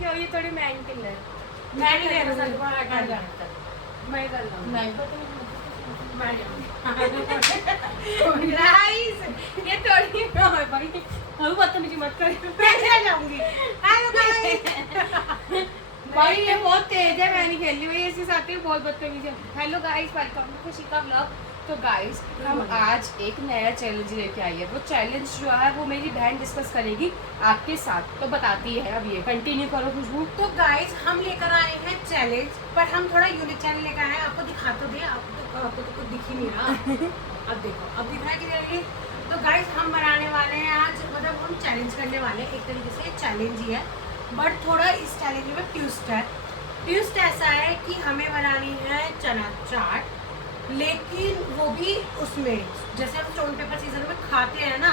क्यों ये थोड़ी मेंटल है। मैं नहीं ले रहा मैं कर लूँगी। नहीं गाइस ये थोड़ी भाई हम बदतमीजी मत कर। मैं जाऊंगी। Hello guys. भाई ये बहुत तेज है, मैं नहीं खेल रही भाई, इसके साथ ही बहुत बदतमीजी है। हेलो गाइस, वेलकम टू खुशी का व्लॉग। तो गाइस हम आज एक नया चैलेंज लेके आई है। वो चैलेंज जो है वो मेरी बहन डिस्कस करेगी आपके साथ, तो बताती है। अब ये कंटिन्यू करो खुशबू। तो गाइस हम लेकर आए हैं चैलेंज, पर हम थोड़ा यूनिक चैलेंज लेकर आए हैं। आपको दिखा तो दे, आपको तो कुछ दिख ही नहीं रहा। अब देखो, अब दिख रहा है क्लियरली। तो गाइस हम बनाने वाले हैं आज, मतलब हम चैलेंज करने वाले हैं। एक तरीके से चैलेंज ही है, बट थोड़ा इस चैलेंज में ट्विस्ट है। ट्विस्ट ऐसा है कि हमें बनानी है चना चाट, लेकिन वो भी उसमें जैसे हम स्टोन पेपर सीजन में खाते हैं ना,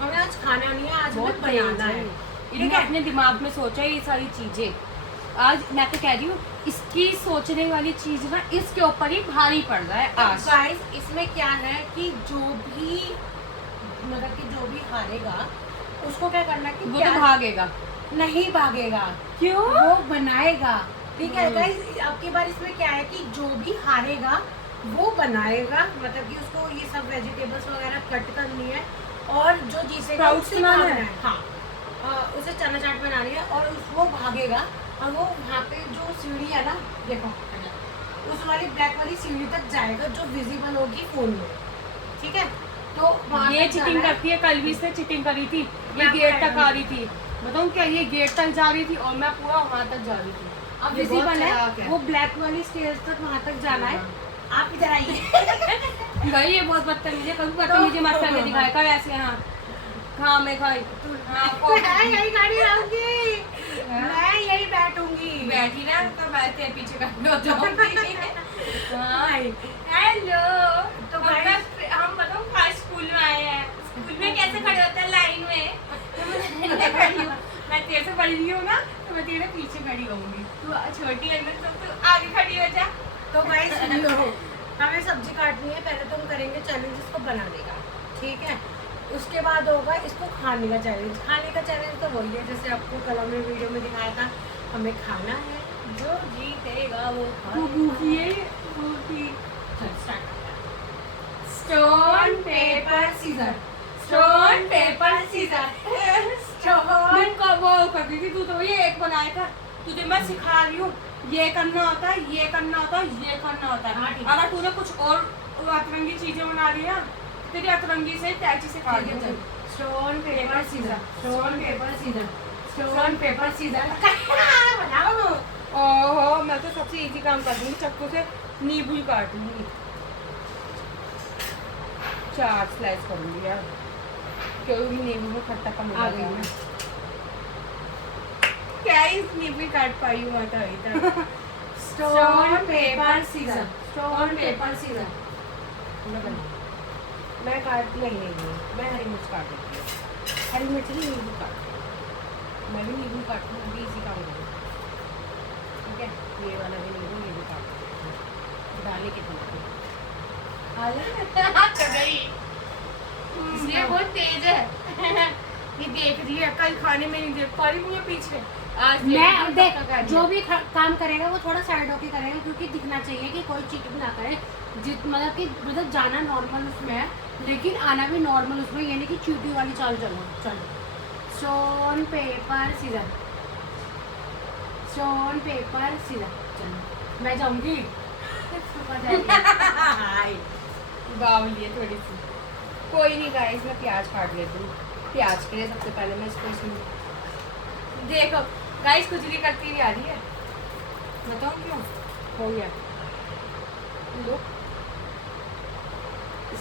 हमें आज खाना नहीं है, आज हमें बनाना है। इन्होंने अपने दिमाग में सोचा ये सारी चीजें। आज मैं तो कह रही हूँ इसकी सोचने वाली चीज ना इसके ऊपर ही भारी पड़ रहा है आज। गाइस इसमें क्या है कि जो भी हारेगा उसको क्या करना है कि वो तो भागेगा नहीं भागेगा, क्यों? वो बनाएगा। ठीक है गाइस, आपकी बार इसमें क्या है कि जो भी हारेगा वो बनाएगा, मतलब कि उसको ये सब वेजिटेबल्स वगैरह कट करनी है, और जो जीतेगा उसे खाना है। हाँ, उसे चना चाट बनानी है, और वो भागेगा, और वो वहाँ पे जो सीढ़ी है ना, देखो उस वाली ब्लैक वाली सीढ़ी तक जाएगा जो विजिबल होगी फोन में। ठीक है, तो ये चीटिंग करती है। कल भी इसने चीटिंग करी थी, ये गेट तक आ रही थी। बताऊँ क्या, ये गेट तक जा रही थी और मैं पूरा वहाँ तक जा रही थी। अब विजिबल है, वो ब्लैक वाली स्टेज तक वहाँ तक जाना है। आप इधर आइए। भाई ये बहुत बदतमीजी है, कभी बदतमीजी मत करके दिखाया कर ऐसे। हाँ हाँ मैं खाई मैं यही गाड़ी लाऊंगी, मैं यही बैठूंगी। बैठी ना तो मैं तेरे पीछे खड़ी हो जाऊंगी। हाँ हेलो, तो हम बताओ फर्स्ट स्कूल में आए हैं। स्कूल में कैसे खड़े होते हैं लाइन में, तो मैं तेरे से बड़ी हूँ ना, तो मैं तेरे पीछे खड़ी होंगी। तू छोटी है ना, तो तू आगे खड़ी हो जा। तो गाइस हमें सब्जी काटनी है, पहले तो हम करेंगे चैलेंज इसको बनाने का। ठीक है, उसके बाद होगा इसको खाने का चैलेंज। खाने का चैलेंज तो वही है जैसे आपको कल हमने वीडियो में दिखाया था, हमें खाना है, जो जीतेगा वो stone paper scissor, stone paper scissor, stone. वो करती थी तू, तो ये एक बनाया था, तुझे मैं सिखा रही हूँ। ये करना होता है, ये करना होता है, ये करना होता है। अगर तूने कुछ और अतरंगी चीजें बना ली ना, तेरी अतरंगी से टैची से काट दिया। Stone paper scissor, stone paper scissor, stone paper scissor. ओहो, मैं तो सबसे इजी काम कर दूंगी, चक्कू से नींबू ही काट दूंगी, 4 स्लाइस करूंगी यार, क्योंकि नींबू में खट्टा कम हो गई है। क्या इस नींबू काट पाई हूँ मैं तो अभी तक। Stone paper scissor, stone paper scissor. मैं काट नहीं, मैं हरी मिर्च काट देती हूँ। हरी मिर्च नहीं, नींबू काट, मैं भी नींबू काटूँ, मैं भी इसी काम करूँ। ठीक है, ये वाला भी नींबू काट डाले कितना ये बहुत तेज है। ये देख रही है, कल खाने में नहीं देख पा रही मुझे पीछे। आज मैं देख, जो भी काम करेगा वो थोड़ा साइड होके करेगा, क्योंकि दिखना चाहिए कि कोई चीटिंग ना करे। मतलब जाना नॉर्मल उसमें है, लेकिन आना भी नॉर्मल उसमें, ये नहीं कि चीटी वाली चाल चलो। Stone paper scissor, stone paper scissor. चलो मैं जाऊंगी। बावली है थोड़ी सी, कोई नहीं गाइस, मैं प्याज काट लेती हूँ। प्याज के लिए सबसे पहले मैं इसको इसमें देखो गाइस, खुजली करती हुई आ रही है, बताओ क्यों हो गया। लो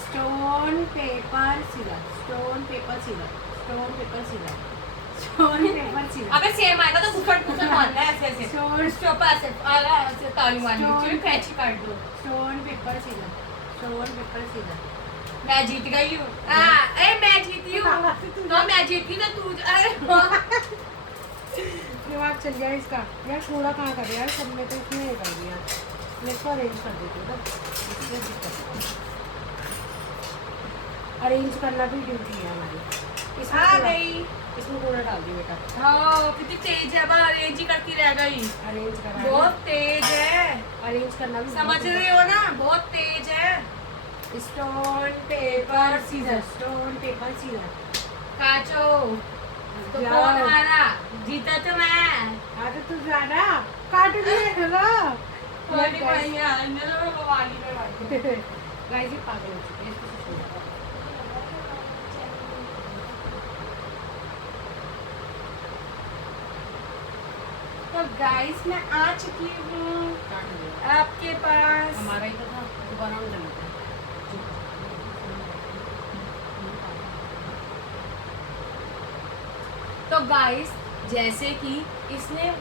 stone paper scissor, stone paper scissor, stone paper scissor, stone paper scissor. अगर सेम आएगा तो घुसट मारना है ऐसे ऐसे, इसके ऊपर ऐसे ऐसे ताली मारनी है, कैची काट दो। Stone paper scissor, stone paper scissor. मैं जीत गई हूँ। मैं जीती हूँ, तो मैं जीती तो तू दिमाग चल गया इसका यार। थोड़ा कहाँ कर यार, सब में तो इसने कर दिया। मैं इसको अरेंज कर देती हूँ, अरेंज करना भी ड्यूटी है हमारी। आ गई इसमें पूरा डाल दी बेटा। हाँ कितनी तेज है, अब अरेंज ही करती रह गई। अरेंज करा बहुत तेज है, अरेंज करना भी समझ रहे हो ना, बहुत तेज है। Stone paper scissor, stone paper scissor. काचो तो जाओ। कौन हारा? जीता तो मैं। अरे तू ज्यादा काट लिए ना। अरे भैया अंदर में बवाली करवाई। गाइस ये पागल हो चुके हैं, इसको छोड़ दो। तो गाइस मैं आ चुकी हूँ काट दिया आपके पास। हमारा ही तो था, दोबारा हम कर लेते हैं। तो गाइस जैसे कि इसने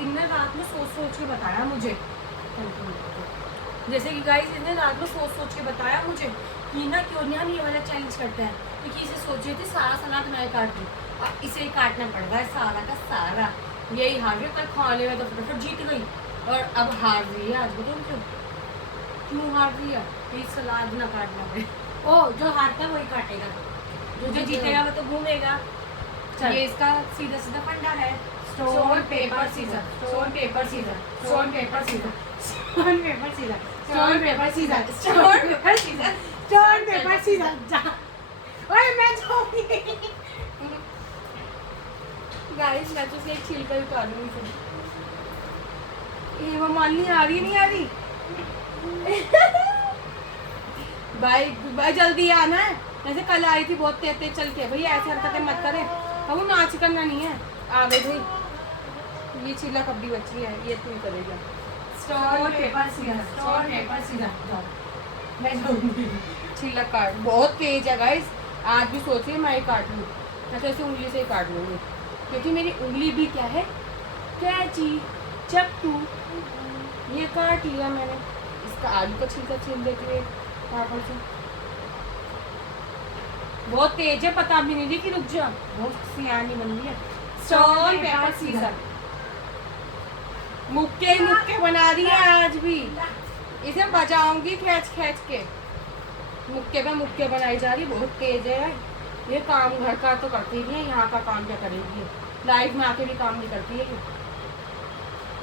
इनने रात में सोच सोच के बताया मुझे, जैसे कि गाइस इसने रात में सोच सोच के बताया मुझे कि ना क्यों नहीं हम ये वाला चैलेंज करते हैं, क्योंकि इसे सोच रही थी सारा सलाद मैं काट लूँ, और इसे ही काटना पड़ रहा है सारा का सारा। यही हार गई, कल खाने में तो फटाफट जीत गई और अब हार रही है। आज बताओ क्यों क्यों हार रही है? प्लीज सलाद ना काटना पड़े। ओ जो हारता है वही काटेगा, जो जीतेगा वो तो घूमेगा। चल। ये इसका सीधा सीधा फंडा है। Stone paper scissor, stone paper scissor, stone paper scissor, stone paper scissor, stone paper scissor, stone paper scissor, stone paper scissor. जा ओए मैं जाऊंगी। गाइस मैं तो एक छील कर उतारूंगी फिर। ये वो माननी आ रही नहीं आ रही? भाई भाई जल्दी आना है, जैसे कल आई थी बहुत तेज तेज चल के। भैया ऐसे हरकतें मत करे, अब नाच करना नहीं है। आ गई भाई, ये छीला कब्बी बची है, ये तू ही करेगा। Stone paper scissor, stone paper scissor. जाओ मैं जाऊंगी। छीला काट, बहुत तेज है गाइस। आज भी सोच रही हूँ मैं ही काट लूँ, मैं तो ऐसे उंगली से ही काट लूँगी, क्योंकि मेरी उंगली भी क्या है, कैंची चप्पू। ये काट लिया मैंने, इसका आलू का छिलका छील देती है पापड़ से। बहुत तेज है, पता भी नहीं दी कि रुक जा, बहुत सियानी बन रही है। स्टोन पेपर सीजर, मुक्के ही मुक्के बना रही है आज भी। इसे बजाऊंगी खींच खींच के, मुक्के पे मुक्के बनाई जा रही, बहुत तेज है। ये काम घर का तो करती नहीं है, यहाँ का काम क्या करेगी? लाइफ में आके भी काम नहीं करती है ये।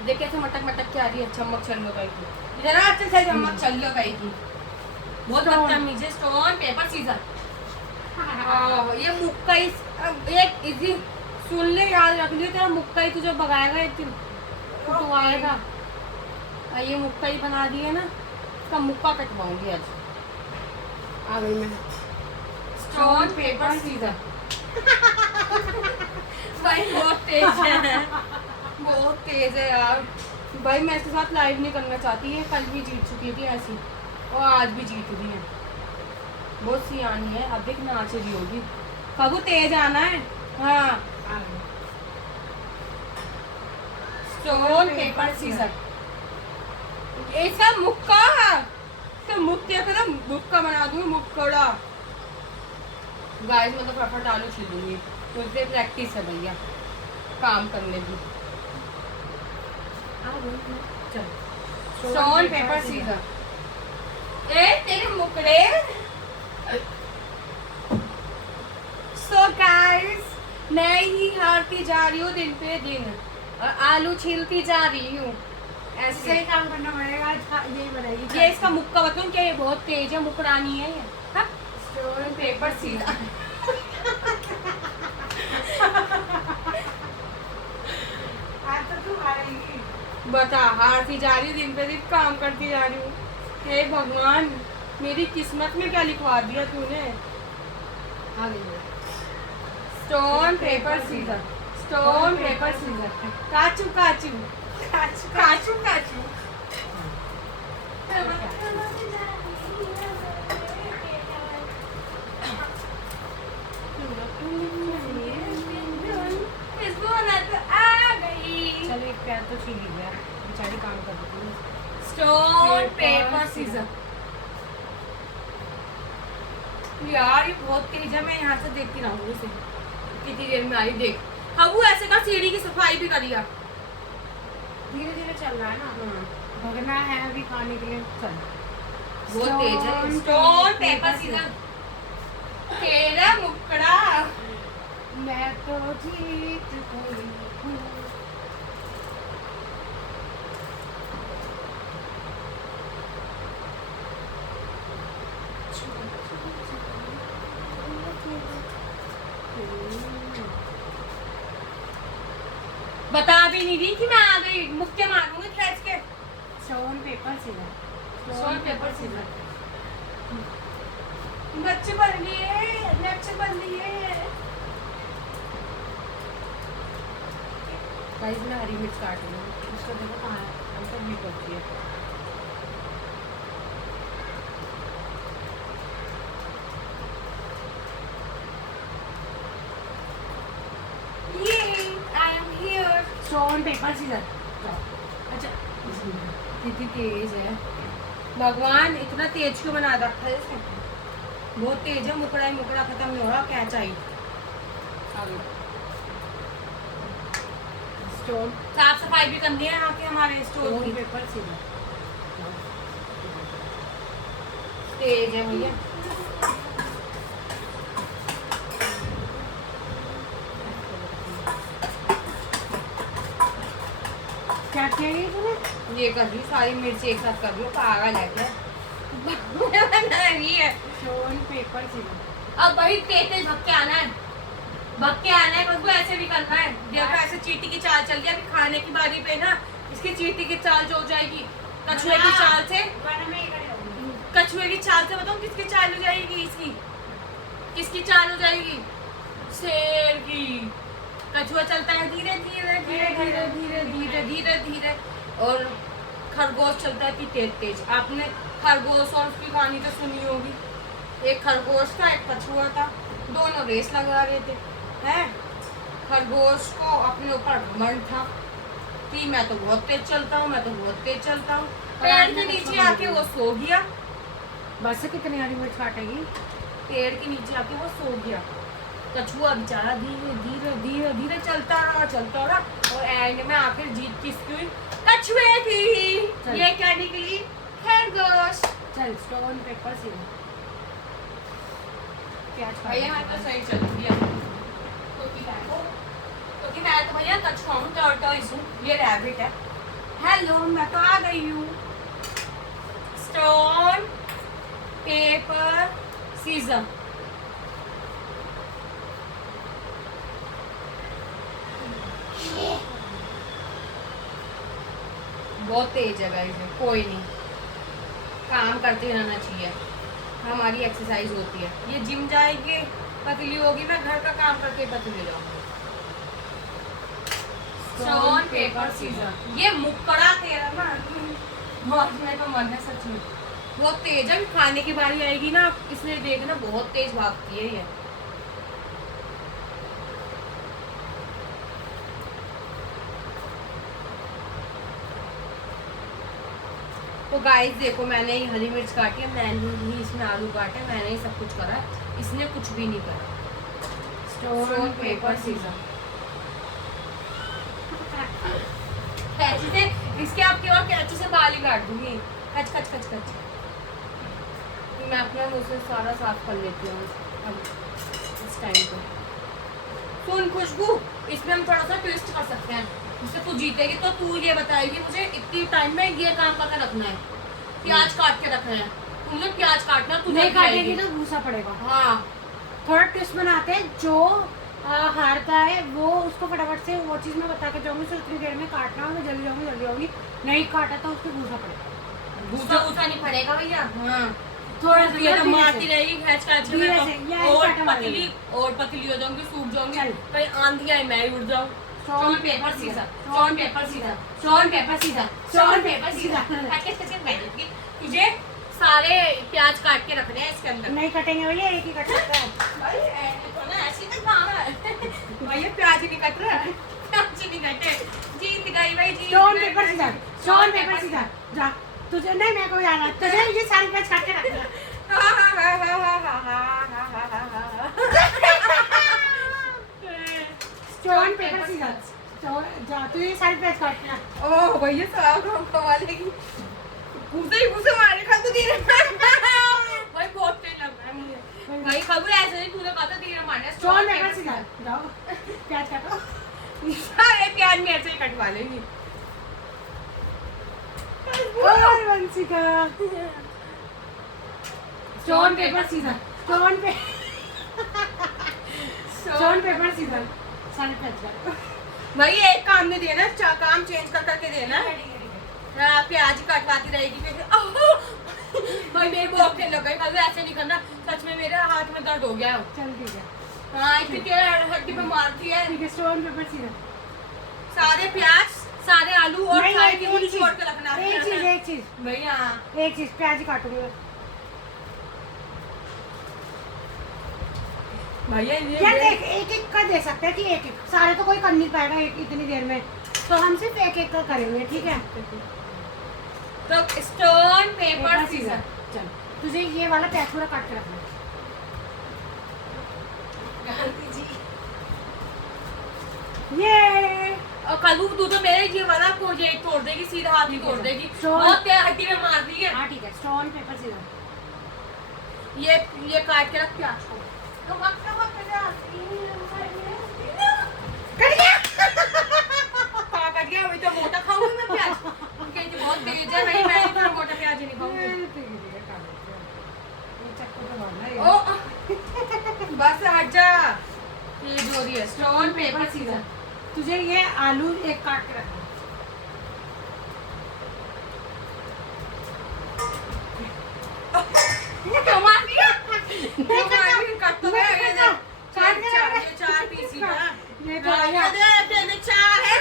देख कैसे मटक मटक के आ रही है, चमक चल लो भाई की, जरा अच्छे से चमक चल लो भाई की। बहुत बदतमीज है। Stone paper scissor. ये मुक्का एक इजी सुन ले, याद रख लियो, तेरा मुक्का ही तुझे भगाएगा एक दिन, तो आएगा। ये मुक्का ही बना दिया ना, इसका मुक्का कटवाऊंगी आज। आ गई मैं। Stone paper scissor. भाई बहुत तेज है, बहुत तेज है यार। भाई मैं इसके साथ लाइव नहीं करना चाहती है, कल भी जीत चुकी थी ऐसी और आज भी जीत रही है। बहुत सियानी है, अब देख नाच रही होगी। कबू तेज आना है। हाँ स्टोन पेपर सीजर, इसका मुक्का, इसका मुक्का का मुक्का बना दूंगी, मुक्कड़ा। गाइस मैं तो फटाफट आलू छील दूंगी, मुझे प्रैक्टिस है भैया काम करने की। Stone paper scissor. ए तेरे मुकड़े। सो गाइस मैं ही हारती जा रही हूँ दिन पे दिन, और आलू छीलती जा रही हूँ। ऐसे ही काम करना पड़ेगा, यही बनाएगी। ये इसका मुक्का बताऊँ क्या, ये बहुत तेज है, मुकरानी है ये। हाँ? Stone paper scissor. आज तो तू हारेगी। बता, हारती जा रही हूँ दिन पे दिन, काम करती जा रही हूँ। हे भगवान, मेरी किस्मत में क्या लिखवा दिया तूने। आ गई। Stone paper scissor, stone paper scissor, काचू काचू काचू काचू काचू। चलो एक पैर तो छील गया, बेचारी काम कर रही है। Stone paper scissor. यार ये बहुत तेज है, मैं यहाँ से देखती रहूंगी इसे कितनी देर में आई। देख हबू ऐसे का सीढ़ी की सफाई भी करिया। धीरे धीरे चल रहा है ना, भगना है अभी खाने के लिए। चल बहुत तेज है। स्टोन पेपर सीजर, तेरा मुकड़ा। मैं तो जीत गई हूँ। बता भी नहीं रही कि मैं आ गई, मुक्के मारूंगी खींच के। Stone paper scissor, stone paper scissor. बच्चे बन लिए, बच्चे बन लिए। गाइस मैं हरी मिर्च काट रही हूँ, उसको देखो कहाँ है, हम सब भी करती है। ये I am here. Stone paper scissor. अच्छा कितनी तेज है, भगवान इतना तेज क्यों बना रखा है इसने? बहुत तेज है, मुकड़ा ही मुकड़ा खत्म नहीं हो रहा, क्या चाहिए आगे। स्टोन साफ सफाई भी करनी है यहाँ के हमारे स्टोर स्टोन की। पेपर सीजर तेज है भैया। क्या किया ये तूने? ये कर ली सारी मिर्ची एक साथ कर लो, पागल है क्या? नहीं है। Stone paper scissor. अब वही तेज तेज भग के आना है, भग के आना है, बस ऐसे भी करना है। देखो ऐसे चींटी की चाल चल रही है, अभी खाने की बारी पे ना इसकी चींटी की चाल जो हो जाएगी कछुए की चाल से। कछुए की चाल से बताऊँ किसकी चाल हो जाएगी इसकी? किसकी चाल हो जाएगी? शेर की। कछुआ चलता है धीरे धीरे धीरे धीरे धीरे धीरे धीरे धीरे, और खरगोश चलता है कि तेज तेज। आपने खरगोश और उसकी कहानी तो सुनी होगी। एक खरगोश था, एक कछुआ था, दोनों रेस लगा रहे थे। हैं? खरगोश को अपने ऊपर घमंड था कि मैं तो बहुत तेज चलता हूँ, मैं तो बहुत तेज चलता हूँ। पेड़ के नीचे आके वो सो गया। बस कितनी हरी मिर्च काटेगी? पेड़ के नीचे आके वो सो गया। कछुआ बेचारा धीरे धीरे धीरे धीरे चलता रहा, और एंड में आखिर जीत किसकी हुई? कछुए की। चल। ये क्या निकली? खरगोश। चल स्टोन पेपर सीजर। प्याज भैया मैं तो सही चल रही है, क्योंकि मैं तो भैया कछुआ हूँ, टॉर्टोइस हूँ, ये रैबिट है। हेलो, मैं तो आ गई हूँ। Stone paper scissor. बहुत तेज है गाइस, कोई नहीं, काम करते रहना चाहिए, हमारी एक्सरसाइज होती है। ये जिम जाएगी पतली होगी, मैं घर का काम करके पतली जाऊंगी। Stone paper scissor. ये मुक्कड़ा तेरा ना बहुत में तो मन है सच में, बहुत तेज है। खाने की बारी आएगी ना, इसलिए देखना बहुत तेज भागती है ये। तो गाइस देखो, मैंने ही हरी मिर्च काटी है, मैंने ही इसमें आलू काटे, मैंने ही सब कुछ करा, इसने कुछ भी नहीं करा। Stone paper scissor. कैंची से इसके आपके और कैंची से बाल ही काट दूंगी। कच कच कच कच। मैं अपना मुंह से सारा साफ कर लेती हूँ अब इस टाइम पे। सुन खुशबू, इसमें हम थोड़ा सा ट्विस्ट कर सकते हैं। जैसे तू जीतेगी तो तू ये बताएगी मुझे इतनी टाइम में ये काम करके रखना है, प्याज काट के रखना है। तुमने प्याज काटना, तू नहीं काटेगी तो भूसा पड़ेगा। हाँ, थोड़ा ट्विस्ट बनाते हैं, जो हारता है वो उसको फटाफट से वो चीज़ मैं बता के जाऊंगी, सिर्फ उतनी देर में काटना, मैं जल्दी जाऊंगी। नहीं काटा तो उसको भूसा पड़ेगा। भूसा भूसा नहीं पड़ेगा भैया। हाँ, थोड़ा ये तो मारती रहेगी खींच खींच धीरे में, से, या तो और काटा मारेगी। पतली और पतली हो जाऊंगी, सूख जाऊंगी, चल। कहीं आंधी आई मैं ही उड़ जाऊं। Stone paper scissor, stone paper scissor, stone paper scissor, stone paper scissor. तुझे सारे प्याज काट के रखने हैं इसके अंदर। नहीं कटेंगे भैया, एक ही कट सकता है। भाई तो ना ऐसी तो काम है भैया, प्याज नहीं कट रहा है, प्याज नहीं कटे। जीत गई भाई, जीत स्टोन गई। Paper scissor, stone paper scissor. जा तुझे नहीं, मैं को याद है तुझे, ये सारी प्याज काट के रखना। Stone paper scissor. जा तुझे ये सारी प्याज काटना। ओ भैया साहब हम कमालेगी, घुसे ही घुसे मारे खा तो दे रहा भाई, बहुत तेज लग रहा है मुझे। भाई खबू ऐसे नहीं, तूने कहा था तीर मारना है। स्टोन पेपर सीजर, जाओ प्याज काटो। सारे प्याज में ऐसे ही कटवा लेंगी। और Vanshika stone paper scissor, stone paper scissor, सारे प्याज काटो। भाई एक काम नहीं देना, काम चेंज कर करके देना। प्याज कटवाती रहेगी फिर। भाई मेरे को औंठे लग गए, कभी ऐसे नहीं करना, सच में मेरे हाथ में दर्द हो गया। चल ठीक है। हाँ इतनी तेरा हड्डी पे मारती है। ठीक है, स्टोन पेपर सीजर। सारे प्याज, सारे आलू और नहीं, खाए की एक पूरी चीज, छोड़ के रखना। एक चीज भैया एक चीज प्याज ही काटूंगी भैया क्या देख, एक एक का दे सकते हैं कि एक एक, सारे तो कोई कर नहीं पाएगा इतनी देर में, तो हम सिर्फ एक एक का करेंगे, ठीक है। तो स्टोन पेपर सीजर। चल तुझे ये वाला प्याज पूरा काट के रखना। ये और कलू तू तो मेरे ये वाला को ये तोड़ देगी, सीधा हाथ ही तोड़ देगी। बहुत तेज हड्डी में मार दी है। हाँ ठीक है, स्टोन पेपर सीजर। ये काट के रख प्याज को। कट गया। कहाँ कट गया? वही तो मोटा खाऊंगी मैं प्याज। कहती बहुत तेज है भाई, मैं इतना मोटा प्याज नहीं खाऊंगी। ओ बस हट जा। ये जो भी है स्टोन पेपर सीजर। तुझे ये आलू एक काट के रखना। कट तो गया ये देख। चार पीस ही ना। ये तो आया। चार है।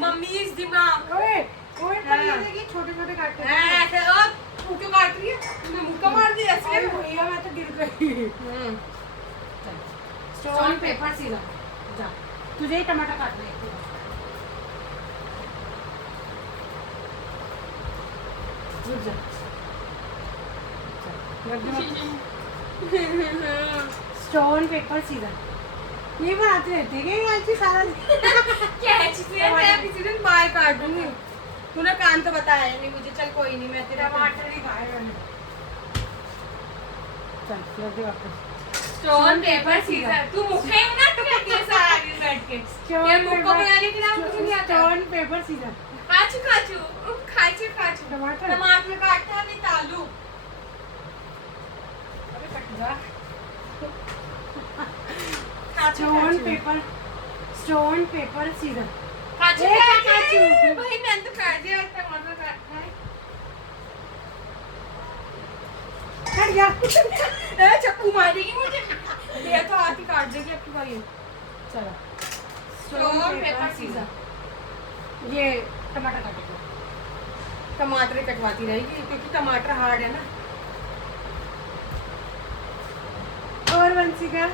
मम्मी इस दिमाग। ओए ओए पर ये देखिए छोटे-छोटे काट के। ऐसे और तू क्यों काट रही है? तूने मुंह का मार दिया ऐसे। अरे भैया मैं तो गिर गई। Stone paper scissor. जा तुझे ही टमाटर काटना है। रुक जा। स्टोन पेपर सीजर ये बनाते रहते हैं क्या आज सारा कैच से मैं किसी दिन बाल काट दूंगी। तूने कान तो बताया नहीं मुझे। चल कोई नहीं, मैं तेरा टमाटर नहीं खाए मैंने। चल जल्दी वापस। Stone paper scissor. तू मुखे ना तू कैसे आ रही बैठ के? ये मुख को बनाने के नाम कुछ नहीं आता। Stone paper scissor. खाचू खाचू खाचू खाचू। टमाटर काटना नहीं, तालू। अबे कट जा। Stone paper scissor. खाचू ए, खाचू। खाचू। भाई मैंने तो काट दिया, टमाटर काटना है। कट जा। ए चक्कू मारेगी मुझे। ये तो हाथ ही काट देगी अब की बार ये। चलो स्टोन पेपर सीजर। ये टमाटर काटेगा। टमाटर कटवाती रहेगी क्योंकि टमाटर हार्ड है ना। और वंशिका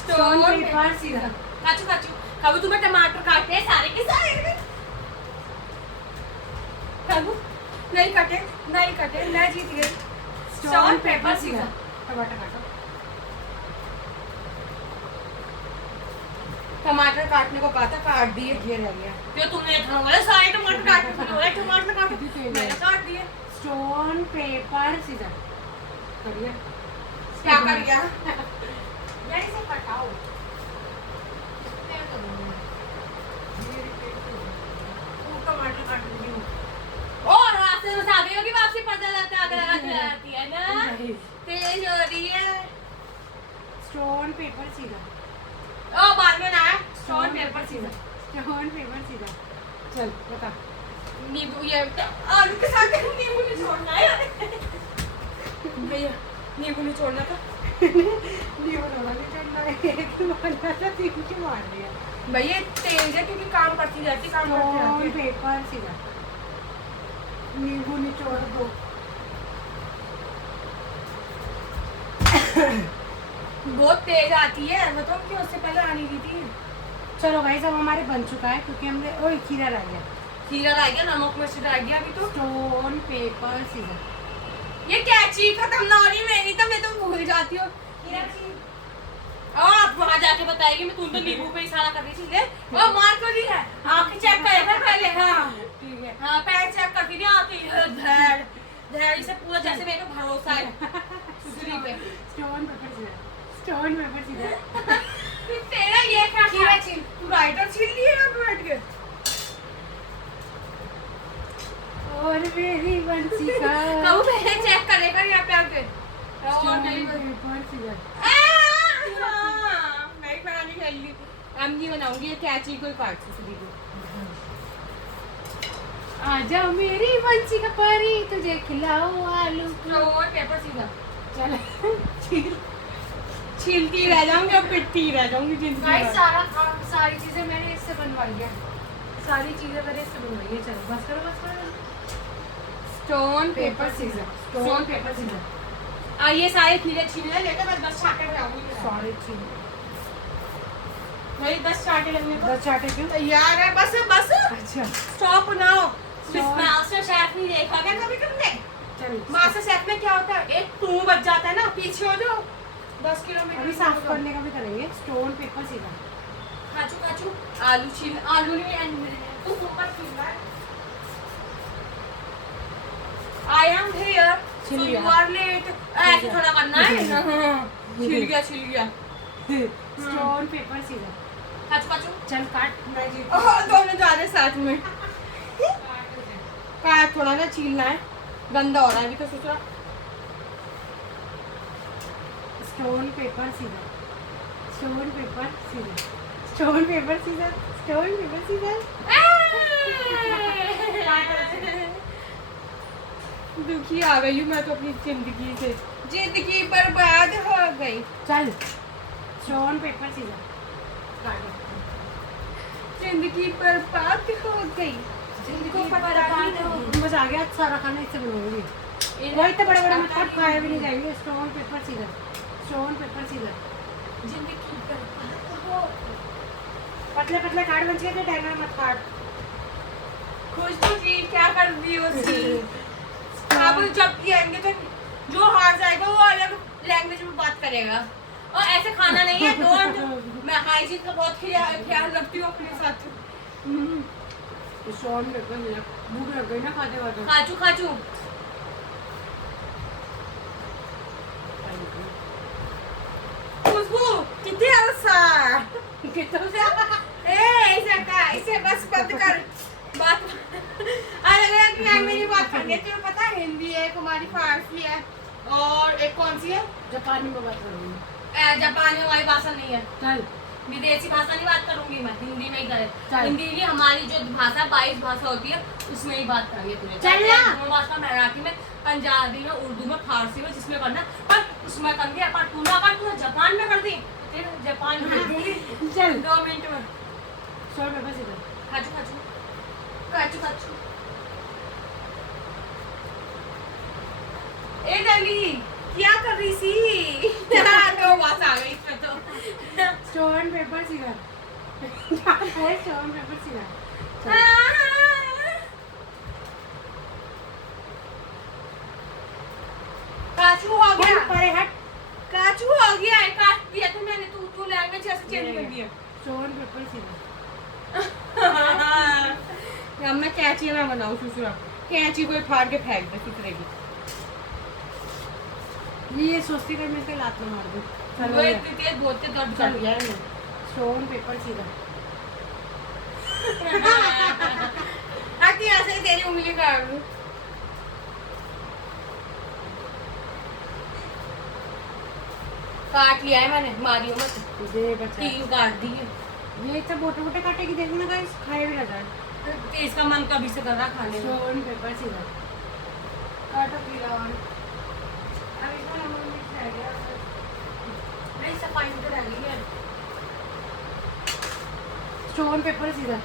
स्टोन पेपर सीजर। काचू काचू। कभी तुम्हें टमाटर काटते हैं सारे के सारे। कभी नहीं कटे, नहीं कटे, मैं जीत गई। Stone paper scissor. टमाटर काटो। टमाटर काटने को कहा था, काट दिए। ये रह गया। क्यों तुमने इतना बोला सारे टमाटर काटने को बोला? टमाटर काटो। मैंने काट दिए। Stone paper scissor. करिए क्या कर गया? यहीं से कटाओ। टमाटर काट रही हूँ। और रास्ते में आ गई होगी, वापसी पता जाती है ना। तेज हो रही है। Stone paper scissor. ओ बाद में ना है। Stone paper scissor. Stone paper scissor. चल बता। नींबू ये आलू के साथ नींबू नहीं छोड़ना है भैया। नींबू नहीं छोड़ना था। नींबू थोड़ा नहीं छोड़ना है। एक मारना था, तीन की मार दिया। भैया तेज है क्योंकि काम करती जाती, काम करती स्टोन जाती है। Paper scissor. नींबू निचोड़ दो। बहुत तेज आती है, बताओ कि उससे पहले आनी नहीं थी। चलो भाई सब हमारे बन चुका है क्योंकि हमने ओए खीरा रह गया। खीरा रह गया, नमक मिर्च रह गया अभी तो। Stone paper scissor. ये कैची खत्म ना हो रही मेरी, तो मैं तो भूल जाती हूँ। आप वहाँ जाके बताएगी मैं, तुम तो नींबू पे इशारा कर रही थी। ले वो मार कर रही है। आँखें चेक करे पहले। हाँ ठीक है। हाँ पैर चेक करती थी आँखें। धैर्य धैर्य से पूरा, जैसे मेरे को भरोसा है सुसरी पे। Stone paper scissor, stone paper scissor. तेरा ये क्या खीरा छील। तू राइटर छील लिए यहाँ पे बैठ के। और मेरी बंसी का कब पहले चेक करेगा यहाँ पे आके। और नहीं पेपर सीजर। मैं बनानी खेल ली। अब नहीं बनाऊंगी ये कैची कोई काट सुसरी को। आजा मेरी बंसी का परी, तुझे खिलाओ आलू। और पेपर सीधा चल छील। छीलती रह जाऊंगी और पिटती रह जाऊंगी जिंदगी भाई भर। सारा काम, सारी चीजें मैंने इससे बनवाई है, सारी चीजें मैंने इससे बनवाई है। चलो बस करो, बस करो। Stone paper scissor, stone paper scissor. ये सारे खीरे छीलने लेकर बस 10 चाटे जाऊंगी। सॉरी छील। वही 10 चाटे लगने को 10 चाटे क्यों? तैयार है। बस बस अच्छा स्टॉप नाउ। मास्टर शेफ नहीं देखा क्या कभी तुमने? चल मास्टर शेफ में क्या होता है, एक टू बच जाता है ना, पीछे हो जाओ 10 किलोमीटर। अभी साफ करने का भी करेंगे। Stone paper scissor. काचू काचू आलू छील। आलू नहीं, तू ऊपर छील रहा है। I am here, so छिल you गया। are late। ऐसे थोड़ा करना है। छिल गया छिल गया। Stone paper scissor. काचू काचू चल काट, मैं जीत। दोनों जा रहे साथ में। काट थोड़ा ना छीलना है, गंदा हो रहा है अभी तो सोच रहा। Stone paper scissor, stone paper scissor, stone paper scissor, stone paper scissor. दुखी आ गई हूँ मैं तो अपनी जिंदगी से। जिंदगी बर्बाद हो गई। चल स्टोन पेपर सीजर काट। जिंदगी बर्बाद हो गई। जिंदगी बर्बाद हो गई। बस आ गया सारा खाना इससे बनवाऊंगी। वही तो बड़े बड़े मत काट, खाए भी नहीं जाएंगे। Stone paper scissor, stone paper scissor. जिंदगी बर्बाद हो। पतले पतले काट, बच गए थे टैंगर मत काट। खुशबू जी क्या कर दी उसकी। अब जब ये आएंगे तो जो हार जाएगा वो अलग लैंग्वेज में बात करेगा। और ऐसे खाना नहीं है। डोंट। मैं हाइजीन का बहुत ख्याल रखती हूँ अपने साथ। Stone paper scissor. भूख लग गई ना खाते खाते। खाचू खाचू खुशबू कितनी अवसा इसे बस बंद कर बात। अलग अलग लैंग्वेज में बात करनी है। तुझे पता है हिंदी है, कुमारी फारसी है, और एक कौन सी है, जापानी में बात करूंगी। जापानी वाली भाषा नहीं है। चल विदेशी भाषा नहीं बात करूंगी मैं, हिंदी में ही करे। चल। हिंदी की हमारी जो भाषा 22 भाषा होती है उसमें ही बात करेंगे तुझे। चल ना। दोनों भाषा मराठी में, पंजाबी में, उर्दू में, फारसी में, जिसमें करना पर उसमें कर दिया। पर तू ना कर, तू जापान में कर दी, फिर जापान में कर दूंगी। चल 2 मिनट में। Stone paper scissor. खाचू खाचू काचू काचू। ए डली क्या कर रही सी? तो बात आ गई इसमें तो। Stone paper scissor. Stone paper scissor. काचू हो गया। परे हट। काचू हो गया है। काट दिया तो मैंने। तू लैंग्वेज ऐसे चेंज कर दिया। Stone paper scissor. अब मैं कैची ना बनाऊं सुसुरा। कैची कोई फाड़ के फेंक दे सुसुरे की। ये सोचती कर मैं इसके लात में मार दूं। चल वो इतनी तेज बहुत तेज दर्द कर दिया है मैंने। Stone paper scissor. हट यहाँ से, तेरी उंगली काट दूं। काट लिया है मैंने, मारियो मत। दे बच्चा। 3 काट दिए। ये सब मोटे मोटे काटे की देखना गाइस, खाए भी ना जाए। तो इसका मन कभी से कर रहा खाने में। Stone paper scissor. काटो फिर और अब इसका नंबर मिक्स रह गया। नहीं सफाई तो रह गई है। Stone paper scissor.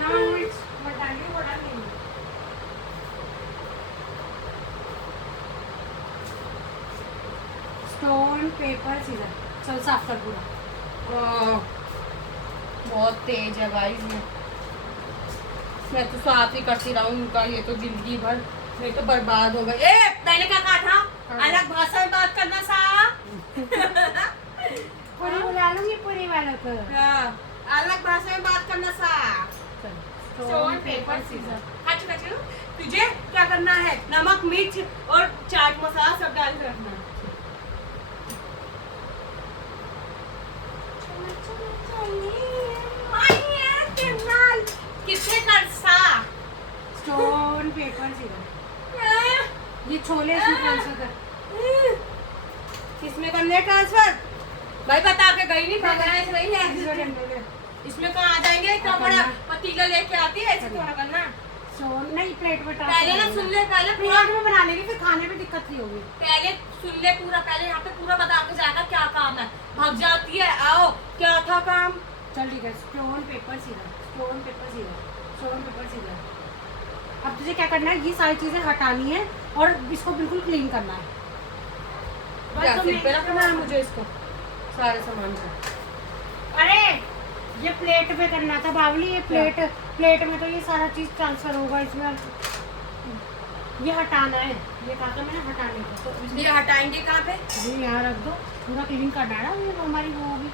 नमक मिर्च बताइए, बड़ा नहीं। Stone paper scissor. चल साफ कर पूरा। बहुत तेज है भाई इसमें। मैं तो साफ ही करती रहूंगा ये तो जिंदगी भर। मैं तो बर्बाद हो गई। ए मैंने क्या कहा था, अलग भाषा में बात करना सा। पूरी बुला लूंगी पूरी वालों को। हाँ, अलग भाषा में बात करना सा। चल स्टोन पेपर सीजर। अच्छा तुझे क्या करना है, नमक मिर्च और चाट मसाला सब डाल के रखना। किसने कर सा स्टोन पेपर सीधा। ये छोले इसमें ट्रांसफर कर। किसमें करने ट्रांसफर? भाई बता के गई नहीं, भगवान नहीं है इसमें कहाँ आ जाएंगे, इतना बड़ा पतीला लेके आती है, ऐसे थोड़ा करना। स्टोन नहीं, प्लेट में पहले ना सुन ले, पहले पूरा प्लेट में बना लेंगे, फिर खाने में दिक्कत नहीं होगी। पहले सुन ले पूरा, पहले यहाँ पे पूरा बता के जाएगा क्या काम है, भाग जाती है। आओ क्या था काम? चल ठीक है, स्टोन पेपर सीधा, स्टोन पेपर सीधा, स्टोन पेपर सीधा। अब तुझे क्या करना है, ये सारी चीजें हटानी है और इसको बिल्कुल क्लीन करना है। क्या बस सिर पे रखना है मुझे इसको सारे सामान को? अरे ये प्लेट पे करना था बावली, ये प्लेट में तो ये सारा चीज ट्रांसफर होगा इसमें। ये हटाना है, ये कहा था मैंने हटाने को, तो इसमें ये हटाएंगे कहाँ पे? ये यहाँ रख दो, पूरा क्लीन करना है ना, ये हमारी वो होगी।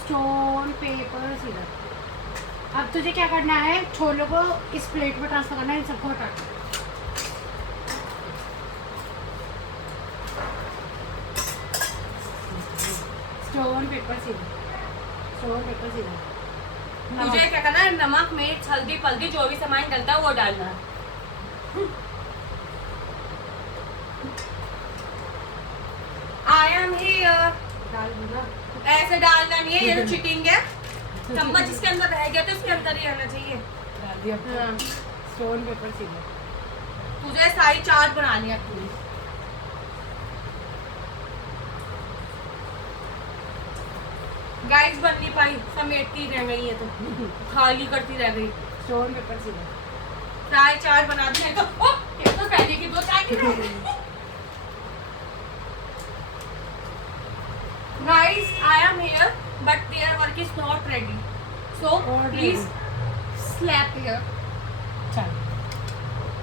स्टोन पेपर सीधा। अब तुझे क्या करना है, छोलों को इस प्लेट में ट्रांसफर करना है, इन सबको हटा। स्टोन पेपर सीधा, स्टोन पेपर सीधा। मुझे क्या करना है, नमक मिर्च हल्दी पल्दी जो भी सामान डलता है वो डालना है। आई एम हियर। डाल दूंगा। ऐसे डालना नहीं है, ये तो चीटिंग है। चम्मच इसके अंदर रह गया तो इसके अंदर ही रहना चाहिए। डाल दिया। हाँ। स्टोन पेपर सीधा। तुझे सारी चाट बनानी है पूरी। गाइस बन नहीं पाई, समेटती रह गई है तो खाली करती रह गई। स्टोन पेपर सीधा। चाय चाट बना दी है तो ओ, ये तो पहले की दो चाय की रह गई। Guys, I am here, but their work is not ready. So Not please slap here. चल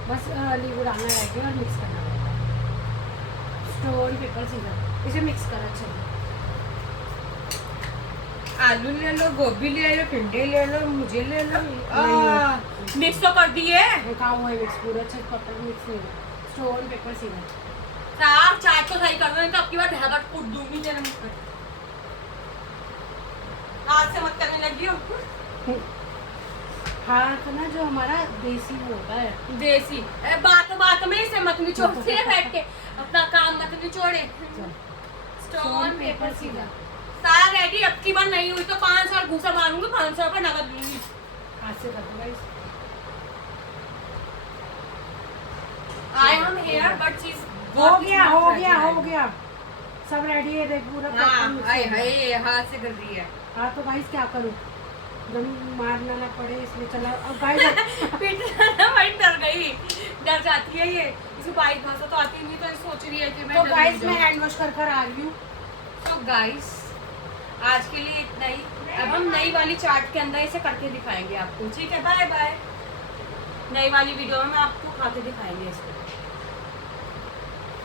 बस लींबू डालना रह गया और मिक्स करना रहेगा। स्टोन पेपर सीधा, इसे मिक्स कर अच्छे से। आलू ले लो, गोभी ले लो, भिंडी ले लो, मुझे ले लो। नहीं। मिक्स तो कर दिए। ये काम हुआ है मिक्स पूरा अच्छे से, कब तक मिक्स नहीं हुआ। स्टोन पेपर सीधा। साफ चाट तो सही कर दो, नहीं तो आपकी बार ढाबट कूट दूंगी तेरे मुंह पे। हाथ से मत करने लगी हो। हाँ तो ना जो हमारा देसी वो होता है देसी बात में इसे मत निचोड़ते बैठ के, अपना काम मत निचोड़े। स्टोन पेपर सीधा। सारा रेडी, अब की बार नहीं हुई तो 500 और घूसा मारूंगी, 500 रुपए नगद दूंगी। हाथ से कर दो guys. I am here but she हो गया सब रेडी है, देख पूरा हाँ, proper mix हाय हो गया। हाय हाथ से कर रही है। हाँ तो गाइस क्या करूँ, जब मारना ना पड़े इसलिए चला। अब गाइस पीटना भाई, डर गई, डर जाती है ये, इसे बाइक भाषा तो आती नहीं, तो ये सोच रही है कि मैं तो डर गाइस जाऊं। मैं हैंड वॉश कर आ रही हूँ। तो गाइस आज के लिए इतना ही। अब हम नई वाली चाट के अंदर इसे करके दिखाएंगे आपको। ठीक है, बाय बाय। नई वाली वीडियो में आपको खा के दिखाएंगे इसको।